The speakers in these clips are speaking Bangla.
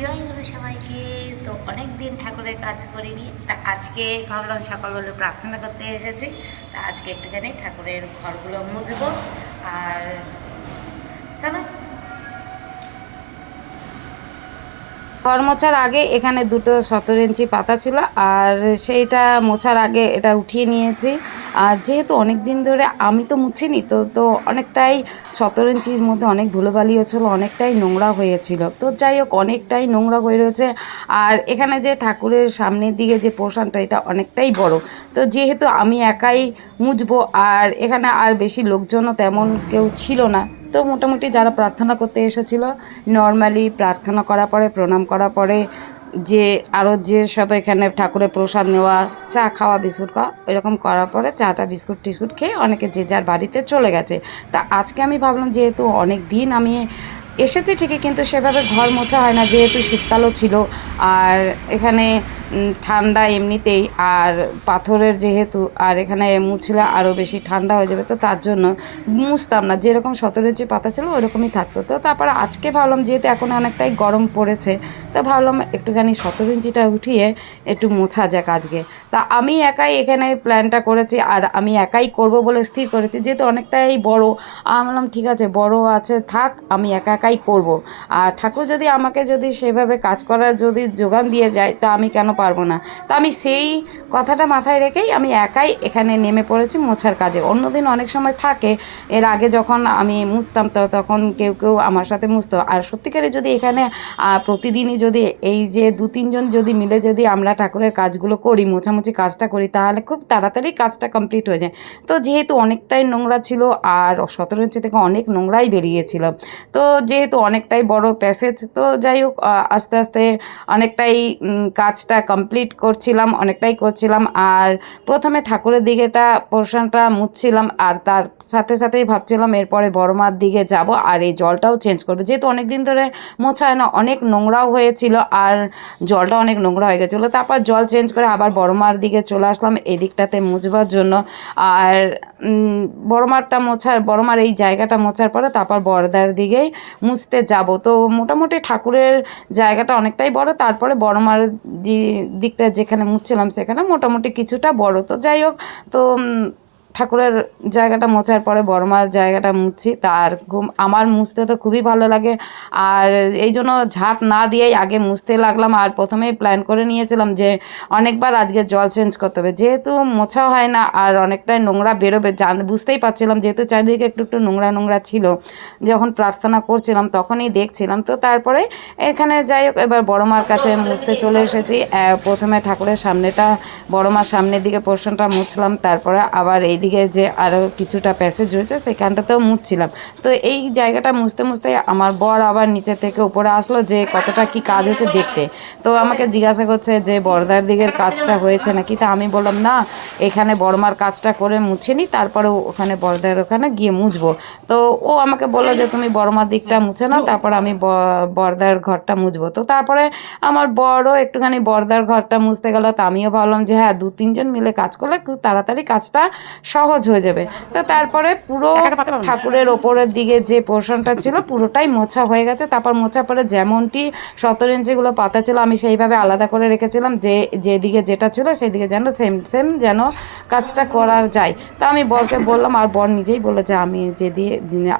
জয় গুরু সবাইকে। তো অনেক দিন ঠাকুরের কাজ করিনি, তা আজকে ভাবলাম সকালবেলা প্রার্থনা করতে এসেছি, তা আজকে একটুখানি ঠাকুরের ঘরগুলো মুছবো। আর চলো, ঘর মোছার আগে এখানে দুটো 17 ইঞ্চি পাতা ছিল, আর সেইটা মোছার আগে এটা উঠিয়ে নিয়েছি। আর যেহেতু অনেক দিন ধরে আমি তো মুছিনি, তো অনেকটাই 17 ইঞ্চির মধ্যে অনেক ধুলোবালিও ছিল, অনেকটাই নোংরা হয়েছিল। তো যাই হোক, অনেকটাই নোংরা হয়ে রয়েছে। আর এখানে যে ঠাকুরের সামনের দিকে যে পোর্শনটা, এটা অনেকটাই বড়। তো যেহেতু আমি একাই মুছবো, আর এখানে আর বেশি লোকজনও তেমন কেউ ছিল না, তো মোটামুটি যারা প্রার্থনা করতে এসেছিল নর্মালি প্রার্থনা করার পরে, প্রণাম করার পরে, যে আরও যে সব এখানে ঠাকুরের প্রসাদ নেওয়া, চা খাওয়া, বিস্কুট খাওয়া, এরকম করার পরে চাটা বিস্কুট টিস্কুট খেয়ে অনেকে যে যার বাড়িতে চলে গেছে। তা আজকে আমি ভাবলাম, যেহেতু অনেক দিন আমি এসেছি ঠিকই, কিন্তু সেভাবে ঘর মোছা হয় না, যেহেতু শীতকালও ছিল। আর এখানে ঠান্ডা এমনিতেই, আর পাথরের যেহেতু, আর এখানে মুছলে আরও বেশি ঠান্ডা হয়ে যাবে, তো তার জন্য মুছতাম না। যেরকম 17 ইঞ্চি পাতা ছিল ওরকমই থাকতো। তো তারপরে আজকে ভাবলাম, যেহেতু এখন অনেকটাই গরম পড়েছে, তা ভাবলাম একটুখানি 17 ইঞ্চিটা উঠিয়ে একটু মোছা যাক আজকে। তা আমি একাই এখানে প্ল্যানটা করেছি, আর আমি একাই করব বলে স্থির করেছি, যেহেতু অনেকটাই বড়। আমি বললাম ঠিক আছে, বড় আছে থাক, আমি একা একাই করব। আর ঠাকুর যদি আমাকে যদি সেভাবে কাজ করার যদি যোগান দিয়ে যায়, তা আমি কেন পারবো না। তা আমি সেই কথাটা মাথায় রেখেই আমি একাই এখানে নেমে পড়েছি মোছার কাজে। অন্যদিন অনেক সময় থাকে, এর আগে যখন আমি মুছতাম, তো তখন কেউ কেউ আমার সাথে মুছতো। আর সত্যিকারে যদি এখানে প্রতিদিনই যদি এই যে 2-3 জন যদি মিলে যদি আমরা ঠাকুরের কাজগুলো করি, মোছামুছি কাজটা করি, তাহলে খুব তাড়াতাড়ি কাজটা কমপ্লিট হয়ে যায়। তো যেহেতু অনেকটাই নোংরা ছিল, আর 17 ইঞ্চি থেকে অনেক নোংরাই বেরিয়েছিল, তো যেহেতু অনেকটাই বড় প্যাসেজ, তো যাই হোক, আস্তে আস্তে অনেকটাই কাজটা কমপ্লিট করছিলাম, অনেকটাই করছিলাম। আর প্রথমে ঠাকুরের দিকেটা পোর্শনটা মুছছিলাম, আর তার সাথে সাথেই ভাবছিলাম এরপরে বড় মার দিকে যাব, আর এই জলটাও চেঞ্জ করবো, যেহেতু অনেক দিন ধরে মোছা হয় না, অনেক নোংরাও হয়েছিল, আর জলটা অনেক নোংরা হয়ে গেছিলো। তারপর জল চেঞ্জ করে আবার বড় মার দিকে চলে আসলাম এই দিকটাতে মুছবার জন্য। আর বড় মারটা মোছার, বড় মার এই জায়গাটা মোছার পরে তারপর বড়দার দিকেই মুছতে যাব। তো মোটামুটি ঠাকুরের জায়গাটা অনেকটাই বড়, তারপরে বড় মার দিকটা যেখানে মুছছিলাম সেখানে মোটামুটি কিছুটা বড়। তো যাই হোক, তো ঠাকুরের জায়গাটা মোছার পরে বড় মার জায়গাটা মুছছি। তার আমার মুছতে তো খুবই ভালো লাগে, আর এই জন্য ঝাঁট না দিয়েই আগে মুছতে লাগলাম। আর প্রথমেই প্ল্যান করে নিয়েছিলাম যে অনেকবার আজকে জল চেঞ্জ করতে হবে, যেহেতু মোছা হয় না আর অনেকটাই নোংরা বেরোবে, বুঝতেই পারছিলাম, যেহেতু চারিদিকে একটু একটু নোংরা নোংরা ছিল যখন প্রার্থনা করছিলাম, তখনই দেখছিলাম। তো তারপরে এখানে যাই হোক, এবার বড় মার কাছে মুছতে চলে এসেছি। প্রথমে ঠাকুরের সামনেটা, বড় মার সামনের দিকে পোর্শনটা মুছলাম, তারপরে আবার এইদিকে যে আরও কিছুটা প্যাসেজ রয়েছে সেখানটাতেও মুছছিলাম। তো এই জায়গাটা মুছতে মুছতে আমার বর আবার নিচে থেকে উপরে আসলো, যে কতটা কি কাজ হয়েছে দেখতে। তো আমাকে জিজ্ঞাসা করছে যে বড়দার দিকের কাজটা হয়েছে নাকি। তা আমি বললাম না, এখানে বড়মার কাজটা করে মুছে নিই, তারপরে ওখানে বড়দার ওখানে গিয়ে মুছবো। তো ও আমাকে বললো যে তুমি বড়মার দিকটা মুছে নাও, তারপর আমি বড়দার ঘরটা মুছবো। তো তারপরে আমার বড়ও একটুখানি বড়দার ঘরটা মুছতে গেল। তো আমিও ভাবলাম যে হ্যাঁ, 2-3 জন মিলে কাজ করলে খুব তাড়াতাড়ি কাজটা সহজ হয়ে যাবে। তো তারপরে পুরো ঠাকুরের ওপরের দিকে যে পোর্শনটা ছিল পুরোটাই মোছা হয়ে গেছে। তারপর মোছা পরে যেমনটি 17 ইঞ্চিগুলো পাতা ছিল আমি সেইভাবে আলাদা করে রেখেছিলাম, যে যেদিকে যেটা ছিল সেদিকে যেন সেম সেম যেন কাজটা করা যায়। তা আমি বরকে বললাম, আর বর নিজেই বলে যে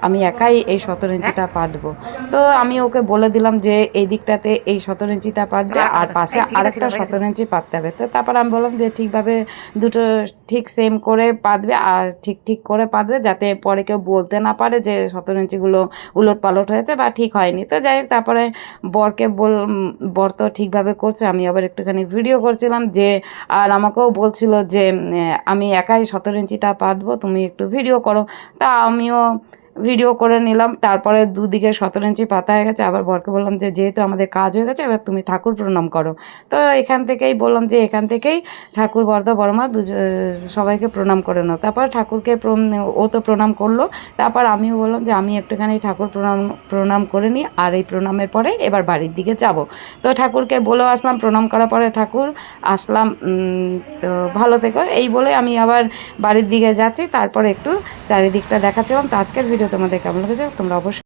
আমি একাই এই 17 ইঞ্চিটা পাতবো। তো আমি ওকে বলে দিলাম যে এই দিকটাতে এই 17 ইঞ্চিটা পাতবে, আর পাশে আরেকটা 17 ইঞ্চি পাততে হবে। তো তারপর আমি বললাম যে ঠিকভাবে দুটো ঠিক সেম করে পাতবে, আর ঠিক ঠিক করে পাতবে, যাতে পরে কেউ বলতে না পারে যে 17 ইঞ্চিগুলো উলট পালট হয়েছে বা ঠিক হয়নি। তো যাই হোক, তারপরে বরকে বর তো ঠিকভাবে করছে, আমি আবার একটুখানি ভিডিও করছিলাম, যে আর আমাকেও বলছিল যে আমি একাই 17 ইঞ্চিটা পাতবো, তুমি একটু ভিডিও করো। তা আমিও ভিডিও করে নিলাম। তারপরে দুদিকে 17 ইঞ্চি পাতা হয়ে গেছে। আবার বরকে বললাম যে যেহেতু আমাদের কাজ হয়ে গেছে, এবার তুমি ঠাকুর প্রণাম করো। তো এখান থেকেই বললাম যে এখান থেকেই ঠাকুর, বর্দা, বড়মা সবাইকে প্রণাম করে নাও। তারপর ঠাকুরকে ও তো প্রণাম করলো, তারপর আমিও বললাম যে আমি একটুখানি ঠাকুর প্রণাম প্রণাম করে নিই, আর এই প্রণামের পরে এবার বাড়ির দিকে যাব। তো ঠাকুরকে বলেও আসলাম, প্রণাম করার পরে ঠাকুর আসলাম, তো ভালো থেকো এই বলে আমি আবার বাড়ির দিকে যাচ্ছি। তারপরে একটু চারিদিকটা দেখাচ্ছিলাম। তো আজকের ভিডিও তোমাদের কেমন লেগেছে তোমরা অবশ্যই